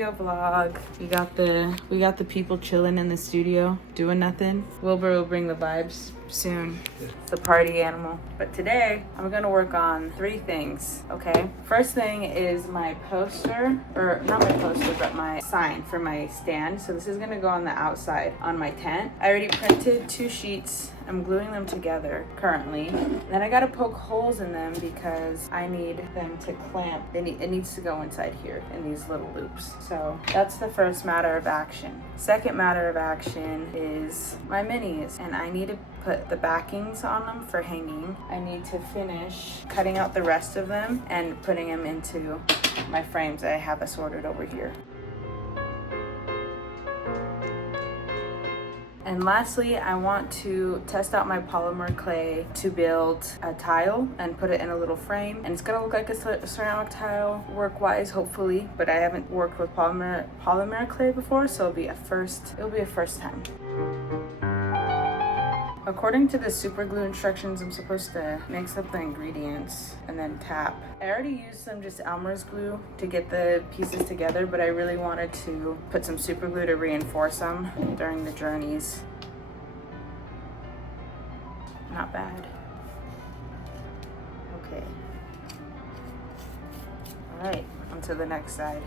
video vlog. We got the people chilling in the studio doing nothing. Wilbur will bring the vibes soon. It's a party animal. But today I'm gonna work on 3 things, okay? First thing is my poster, or not my poster, but my sign for my stand. So this is gonna go on the outside on my tent. I already printed 2 sheets. I'm gluing them together currently. Then I gotta poke holes in them because I need them to clamp. It needs to go inside here in these little loops. So that's the first matter of action. Second matter of action is my minis, and I need to put the backings on them for hanging. I need to finish cutting out the rest of them and putting them into my frames that I have assorted over here. And lastly, I want to test out my polymer clay to build a tile and put it in a little frame. And it's gonna look like a ceramic tile work-wise, hopefully, but I haven't worked with polymer clay before, so it'll be a first time. According to the super glue instructions, I'm supposed to mix up the ingredients and then tap. I already used some just Elmer's glue to get the pieces together, but I really wanted to put some super glue to reinforce them during the journeys. Not bad. Okay. All right, on to the next side.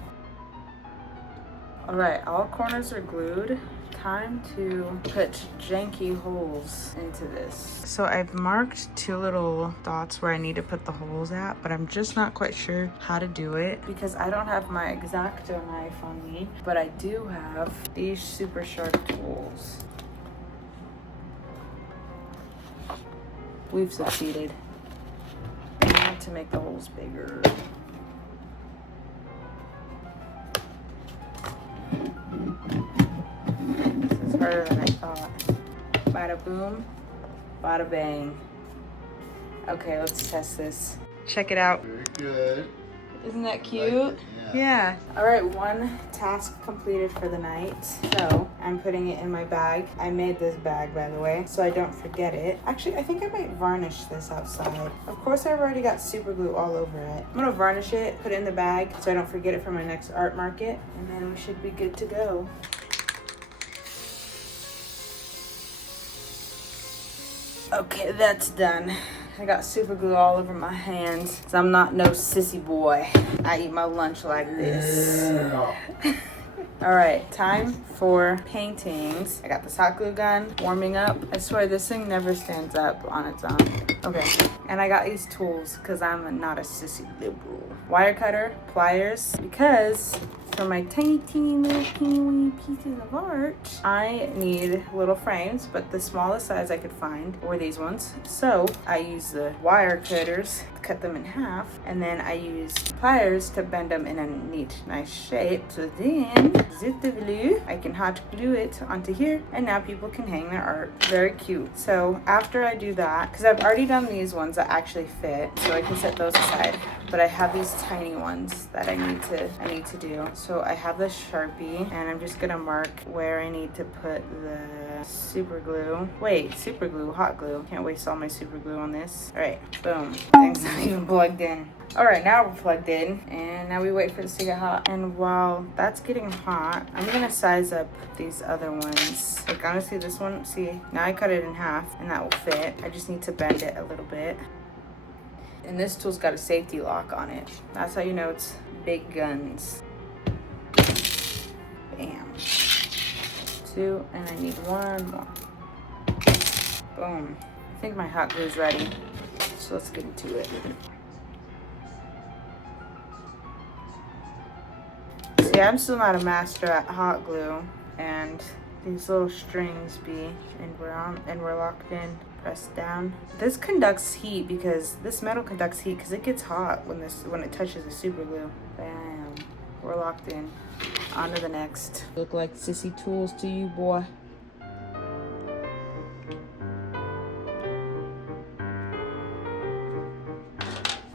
All right, all corners are glued. Time to put janky holes into this. So I've marked 2 little dots where I need to put the holes at, but I'm just not quite sure how to do it because I don't have my X-Acto knife on me, but I do have these super sharp tools. We've succeeded. I have to make the holes bigger. Harder than I thought. Bada boom, bada bang. Okay, let's test this. Check it out. Very good. Isn't that cute? Yeah. All right, 1 task completed for the night. So I'm putting it in my bag. I made this bag, by the way, so I don't forget it. Actually, I think I might varnish this outside. Of course, I've already got super glue all over it. I'm gonna varnish it, put it in the bag so I don't forget it for my next art market, and then we should be good to go. Okay, that's done. I got super glue all over my hands, so I'm not no sissy boy. I eat my lunch like this. Yeah. All right, time for paintings. I got this hot glue gun warming up. I swear this thing never stands up on its own. Okay, and I got these tools because I'm not a sissy liberal. Wire cutter, pliers, because for my tiny little teeny pieces of art, I need little frames, but the smallest size I could find were these ones. So I use the wire cutters to cut them in half, and then I use pliers to bend them in a neat, nice shape. So then, zip the glue, I can hot glue it onto here, and now people can hang their art. Very cute. So after I do that, because I've already done these ones that actually fit, so I can set those aside. But I have these tiny ones that I need to do. So I have this Sharpie, and I'm just gonna mark where I need to put the super glue. Wait, super glue, hot glue. Can't waste all my super glue on this. All right, boom. Thing's not even plugged in. All right, now we're plugged in, and now we wait for this to get hot. And while that's getting hot, I'm gonna size up these other ones. Like honestly, this one, see, now I cut it in half, and that will fit. I just need to bend it a little bit. And this tool's got a safety lock on it. That's how you know it's big guns. Bam. 2, and I need 1 more. Boom. I think my hot glue is ready. So let's get into it. See, I'm still not a master at hot glue, and these little strings be, and we're locked in. Press down. This conducts heat because this metal conducts heat because it gets hot when it touches the super glue. Bam. We're locked in. On to the next. Look like sissy tools to you, boy.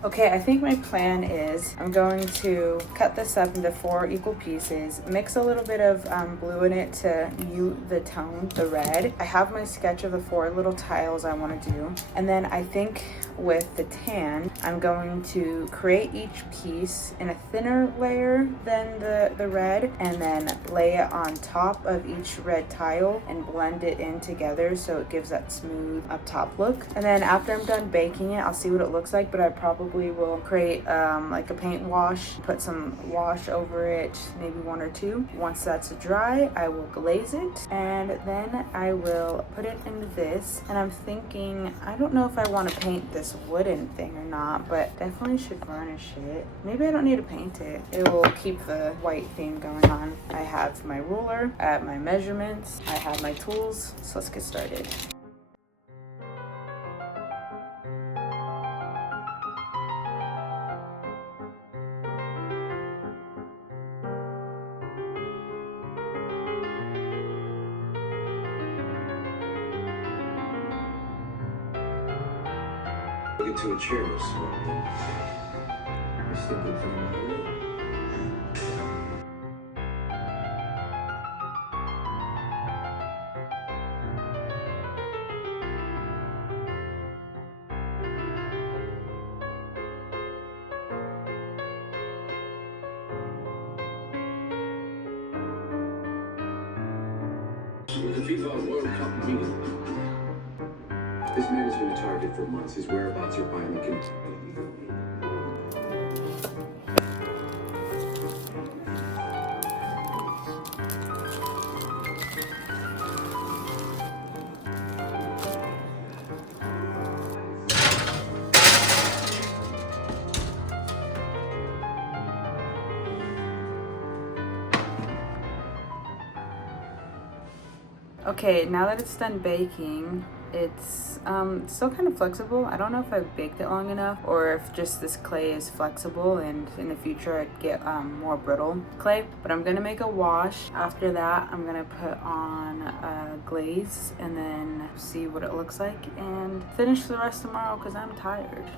Okay, I think my plan is I'm going to cut this up into 4 equal pieces, mix a little bit of blue in it to mute the tone, the red. I have my sketch of the 4 little tiles I want to do. And then I think with the tan, I'm going to create each piece in a thinner layer than the red, and then lay it on top of each red tile and blend it in together so it gives that smooth up top look. And then after I'm done baking it, I'll see what it looks like, but I probably will create like a paint wash, put some wash over it, maybe 1 or 2. Once that's dry, I will glaze it, and then I will put it into this. And I'm thinking, I don't know if I want to paint this wooden thing or not, but definitely should varnish it. Maybe I don't need to paint it. It will keep the white theme going on. I have my ruler, I have my measurements, I have my tools, so let's get started. Get to a chair, so the FIFA World Cup meeting. This man has been a target for months. His whereabouts are finally confirmed. Okay, now that it's done baking, it's still kind of flexible. I don't know if I've baked it long enough or if just this clay is flexible and in the future I'd get more brittle clay, but I'm gonna make a wash. After that, I'm gonna put on a glaze and then see what it looks like and finish the rest tomorrow because I'm tired.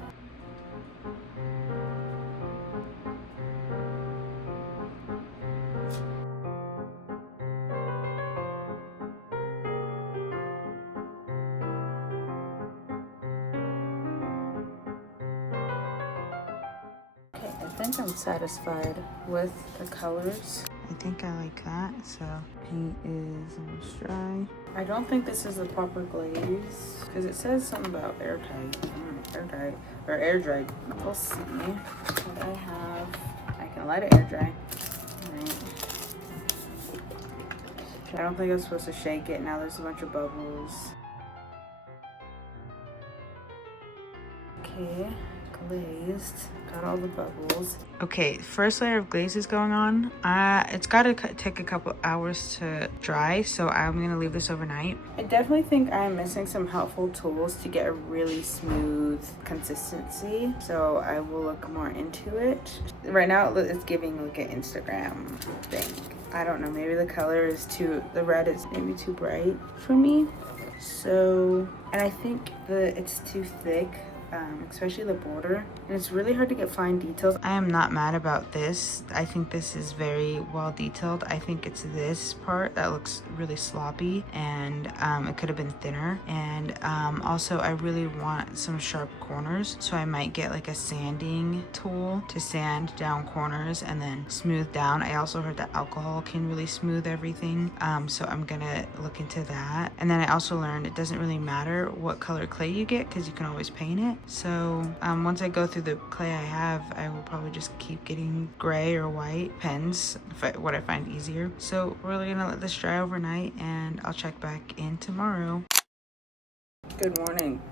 I think I'm satisfied with the colors. I think I like that, so paint is almost dry. I don't think this is the proper glaze because it says something about airtight. Airtight or air dry. We'll see what I have. I can let it air dry. Alright. I don't think I'm supposed to shake it. Now there's a bunch of bubbles. Okay. Glazed, got all the bubbles. Okay, first layer of glaze is going on. It's got to take a couple hours to dry, so I'm gonna leave this overnight. I definitely think I'm missing some helpful tools to get a really smooth consistency, so I will look more into it. Right now it's giving like an Instagram thing. I don't know, maybe the color is the red is maybe too bright for me. So, and I think it's too thick. Especially the border, and it's really hard to get fine details. I am not mad about this. I think this is very well detailed. I think it's this part that looks really sloppy, and it could have been thinner. And also I really want some sharp corners, so I might get like a sanding tool to sand down corners and then smooth down. I also heard that alcohol can really smooth everything, so I'm gonna look into that. And then I also learned it doesn't really matter what color clay you get because you can always paint it. So once I go through the clay I have, I will probably just keep getting gray or white pens, what I find easier. So we're really gonna let this dry overnight, and I'll check back in tomorrow. Good morning.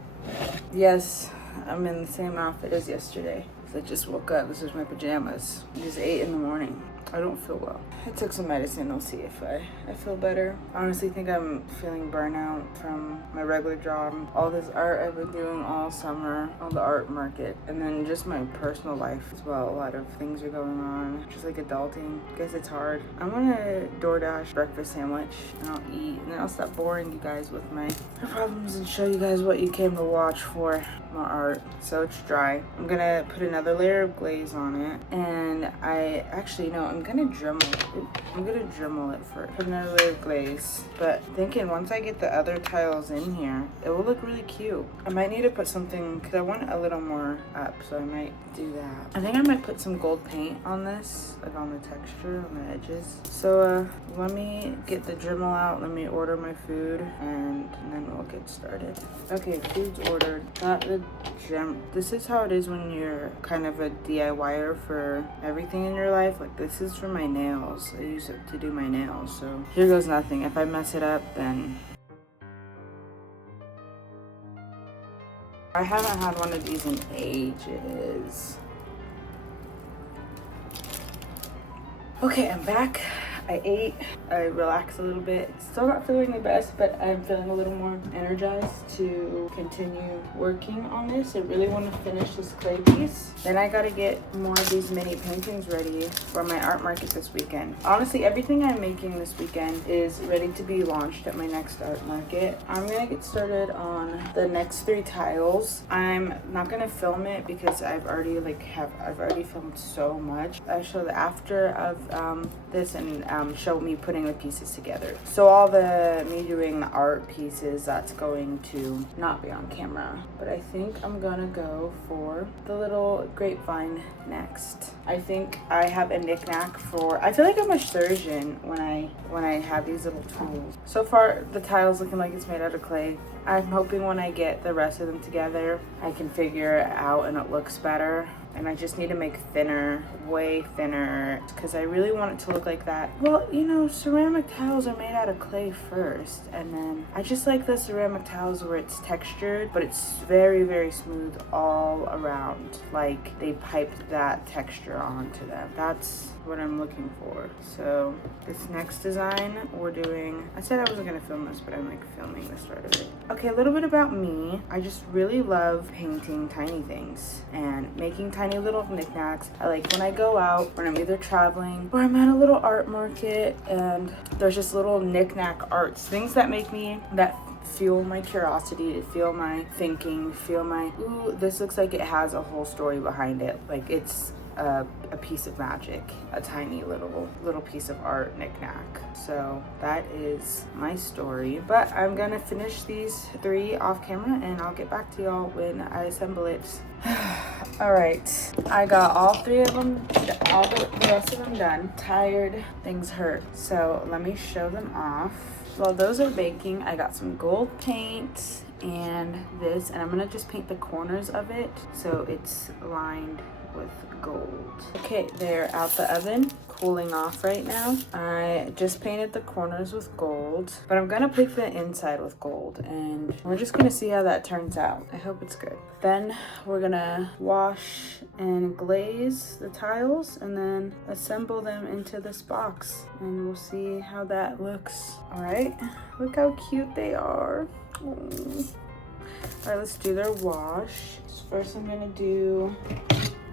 Yes, I'm in the same outfit as yesterday. I just woke up. This is my pajamas. It is 8 in the morning. I don't feel well. I took some medicine. I'll see if I feel better. I honestly think I'm feeling burnout from my regular job. All this art I've been doing all summer, all the art market, and then just my personal life as well. A lot of things are going on, just like adulting. I guess it's hard. I'm gonna DoorDash breakfast sandwich and I'll eat, and then I'll stop boring you guys with my problems and show you guys what you came to watch for. more art. So it's dry. I'm gonna put another layer of glaze on it, and I actually no, I'm gonna Dremel it first. Put another layer of glaze. But thinking once I get the other tiles in here, it will look really cute. I might need to put something because I want a little more up, so I might do that. I think I might put some gold paint on this, like on the texture, on the edges. So let me get the Dremel out. Let me order my food, and then we'll get started. Okay, food's ordered. Got the This is how it is when you're kind of a DIYer for everything in your life. Like this is for my nails. I use it to do my nails. So here goes nothing. If I mess it up, then I haven't had one of these in ages. Okay, I'm back. I ate, I relaxed a little bit. Still not feeling the best, but I'm feeling a little more energized to continue working on this. I really want to finish this clay piece. Then I gotta get more of these mini paintings ready for my art market this weekend. Honestly, everything I'm making this weekend is ready to be launched at my next art market. I'm gonna get started on the next 3 tiles. I'm not gonna film it because I've already filmed so much. I show the after of this and show me putting the pieces together. So all me doing the art pieces, that's going to not be on camera. But I think I'm gonna go for the little grapevine next. I think I have a knick-knack for, I feel like I'm a surgeon when I have these little tools. So far the tile's looking like it's made out of clay. I'm hoping when I get the rest of them together, I can figure it out and it looks better. And I just need to make thinner, way thinner, because I really want it to look like that. Well, you know, ceramic tiles are made out of clay first, and then I just like the ceramic tiles where it's textured, but it's very, very smooth all around. Like they piped that texture onto them. That's what I'm looking for. So this next design we're doing, I said I wasn't gonna film this, but I'm like filming the start of it. Okay, a little bit about me. I just really love painting tiny things and making tiny little knickknacks. I like when I go out, when I'm either traveling or I'm at a little art market and there's just little knickknack arts, things that make me, that fuel my curiosity, to feel my thinking, feel my, ooh, this looks like it has a whole story behind it. Like it's a piece of magic, a tiny little piece of art knickknack. So that is my story. But I'm gonna finish these 3 off camera and I'll get back to y'all when I assemble it. All right, I got all 3 of them, all the rest of them done. Tired, things hurt. So let me show them off. While those are baking, I got some gold paint and this, and I'm gonna just paint the corners of it so it's lined with gold. Okay, they're out the oven, cooling off right now. I just painted the corners with gold, but I'm gonna paint the inside with gold, and we're just gonna see how that turns out. I hope it's good. Then we're gonna wash and glaze the tiles and then assemble them into this box, and we'll see how that looks. All right, look how cute they are. Aww. All right, let's do their wash. So first I'm gonna do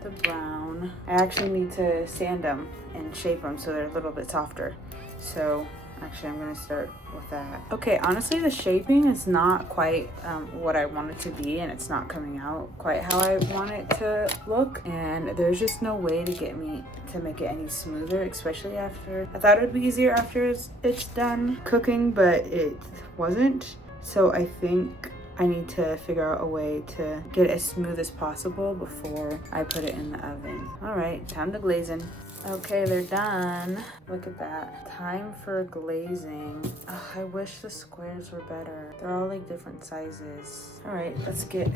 the brown. I actually need to sand them and shape them so they're a little bit softer. So actually I'm gonna start with that. Okay, honestly the shaping is not quite what I want it to be, and it's not coming out quite how I want it to look, and there's just no way to get me to make it any smoother, especially after, I thought it would be easier after it's done cooking, but it wasn't. So I think I need to figure out a way to get it as smooth as possible before I put it in the oven. All right, time to glazing. Okay, they're done. Look at that. Time for glazing. Oh, I wish the squares were better. They're all like different sizes. All right, let's get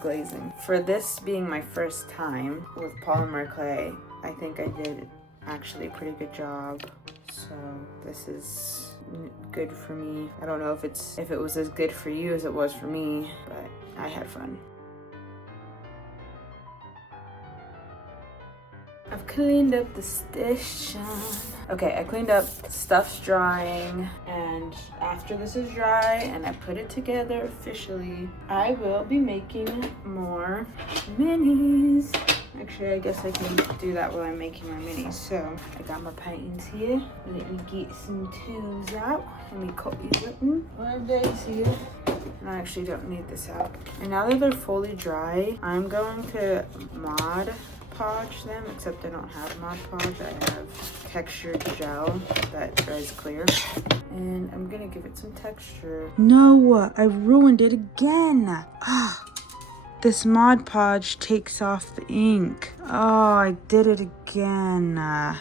glazing. For this being my first time with polymer clay, I think I did actually a pretty good job. So this is good for me. I don't know if it was as good for you as it was for me, but I had fun. I've cleaned up the station. Okay, I cleaned up, stuff's drying, and after this is dry and I put it together officially, I will be making more minis. Actually, I guess I can do that while I'm making my minis. So I got my paintings here. Let me get some tools out. Let me cut these open. One of these here. And I actually don't need this out. And now that they're fully dry, I'm going to Mod Podge them, except I don't have Mod Podge. I have textured gel that dries clear. And I'm gonna give it some texture. No, I ruined it again. This Mod Podge takes off the ink. Oh, I did it again.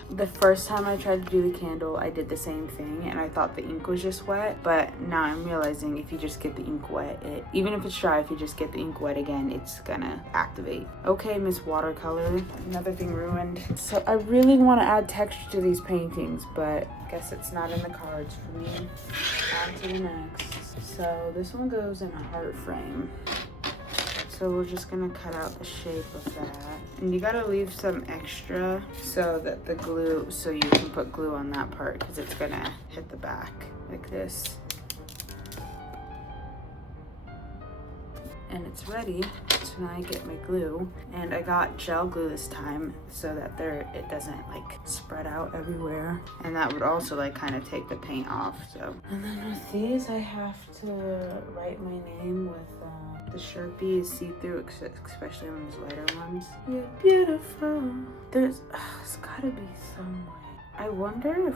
The first time I tried to do the candle, I did the same thing and I thought the ink was just wet, but now I'm realizing if you just get the ink wet, even if it's dry, if you just get the ink wet again, it's gonna activate. Okay, Miss Watercolor, another thing ruined. So I really want to add texture to these paintings, but I guess it's not in the cards for me. On to the next. So this one goes in a heart frame. So we're just gonna cut out the shape of that. And you gotta leave some extra so that the glue, so you can put glue on that part because it's gonna hit the back like this. And it's ready. So now I get my glue. And I got gel glue this time so that it doesn't like spread out everywhere. And that would also like kind of take the paint off, so. And then with these, I have to write my name with the Sharpie is see-through, especially on those lighter ones. You're beautiful. There's gotta be some way. I wonder if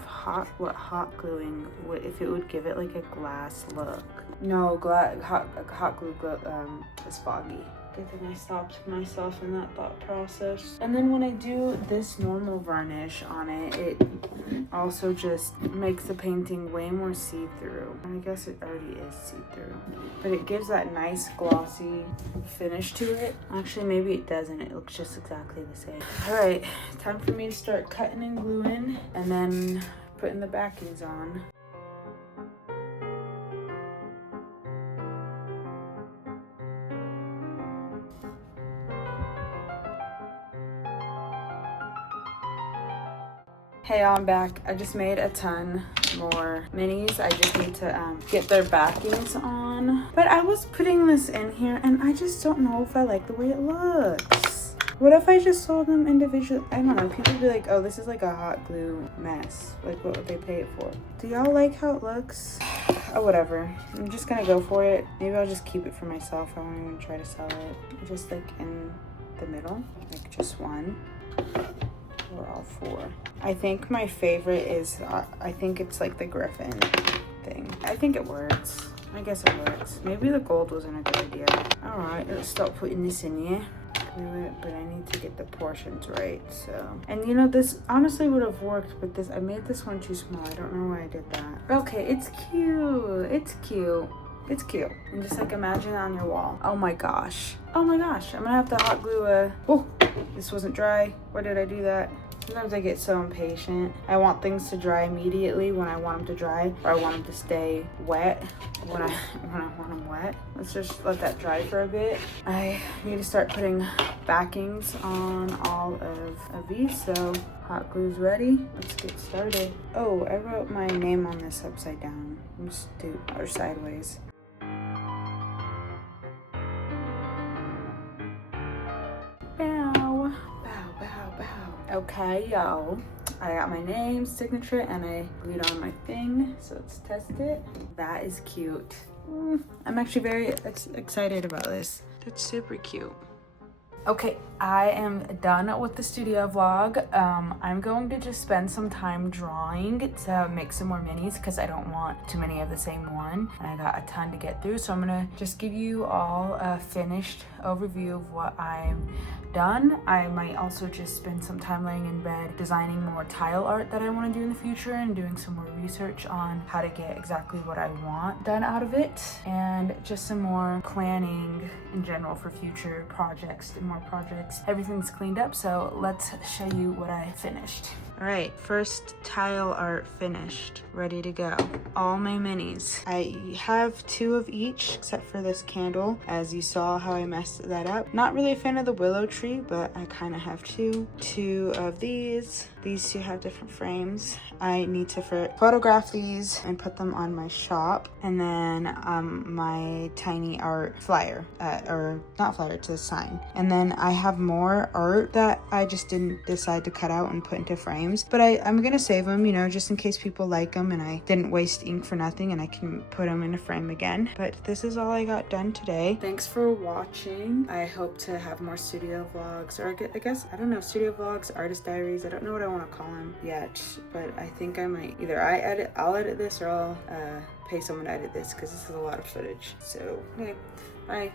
what hot gluing would, if it would give it like a glass look. No, hot glue is foggy. Good thing I stopped myself in that thought process. And then when I do this normal varnish on it, it also just makes the painting way more see-through. I guess it already is see-through, but it gives that nice glossy finish to it. Actually, maybe it doesn't. It looks just exactly the same. All right, time for me to start cutting and gluing and then putting the backings on. Hey, I'm back. I just made a ton more minis. I just need to get their backings on. But I was putting this in here and I just don't know if I like the way it looks. What if I just sold them individually? I don't know. People would be like, oh, this is like a hot glue mess. Like, what would they pay it for? Do y'all like how it looks? Oh, whatever. I'm just gonna go for it. Maybe I'll just keep it for myself. I won't even try to sell it. Just like in the middle, like just one. Or all four. I think my favorite is, I think it's like the griffin thing. I think it works. I guess it works. Maybe the gold wasn't a good idea. All right, let's start putting this in here. Glue it, but I need to get the portions right, so. And you know, this honestly would have worked, but this, I made this one too small. I don't know why I did that. Okay, it's cute. It's cute. It's cute. And just like imagine it on your wall. Oh my gosh. Oh my gosh. I'm gonna have to hot glue oh, this wasn't dry. Why did I do that? Sometimes I get so impatient. I want things to dry immediately when I want them to dry, or I want them to stay wet when I want them wet. Let's just let that dry for a bit. I need to start putting backings on all of these, so hot glue's ready. Let's get started. Oh, I wrote my name on this upside down. Let's do, or sideways. Bow, bow, bow, bow. Okay, y'all. I got my name, signature, and I glued on my thing. So let's test it. That is cute. I'm actually very excited about this. That's super cute. Okay, I am done with the studio vlog. I'm going to just spend some time drawing to make some more minis because I don't want too many of the same one. And I got a ton to get through, so I'm gonna just give you all a finished overview of what I'm done. I might also just spend some time laying in bed designing more tile art that I want to do in the future and doing some more research on how to get exactly what I want done out of it, and just some more planning in general for future projects and more projects. Everything's cleaned up, so let's show you what I finished. All right, first tile art finished, ready to go. All my minis. I have 2 of each except for this candle, as you saw how I messed that up. Not really a fan of the willow tree, but I kind of have 2 of these. These 2 have different frames. I need to photograph these and put them on my shop, and then my tiny art flyer, or not flyer, to the sign. And then I have have more art that I just didn't decide to cut out and put into frames, but I'm gonna save them, you know, just in case people like them and I didn't waste ink for nothing, and I can put them in a frame again. But this is all I got done today. Thanks for watching. I hope to have more studio vlogs, or I guess, I don't know, studio vlogs, artist diaries, I don't know what I want to call them yet, but I think I might either I'll edit this, or I'll pay someone to edit this, because this is a lot of footage. So okay, bye.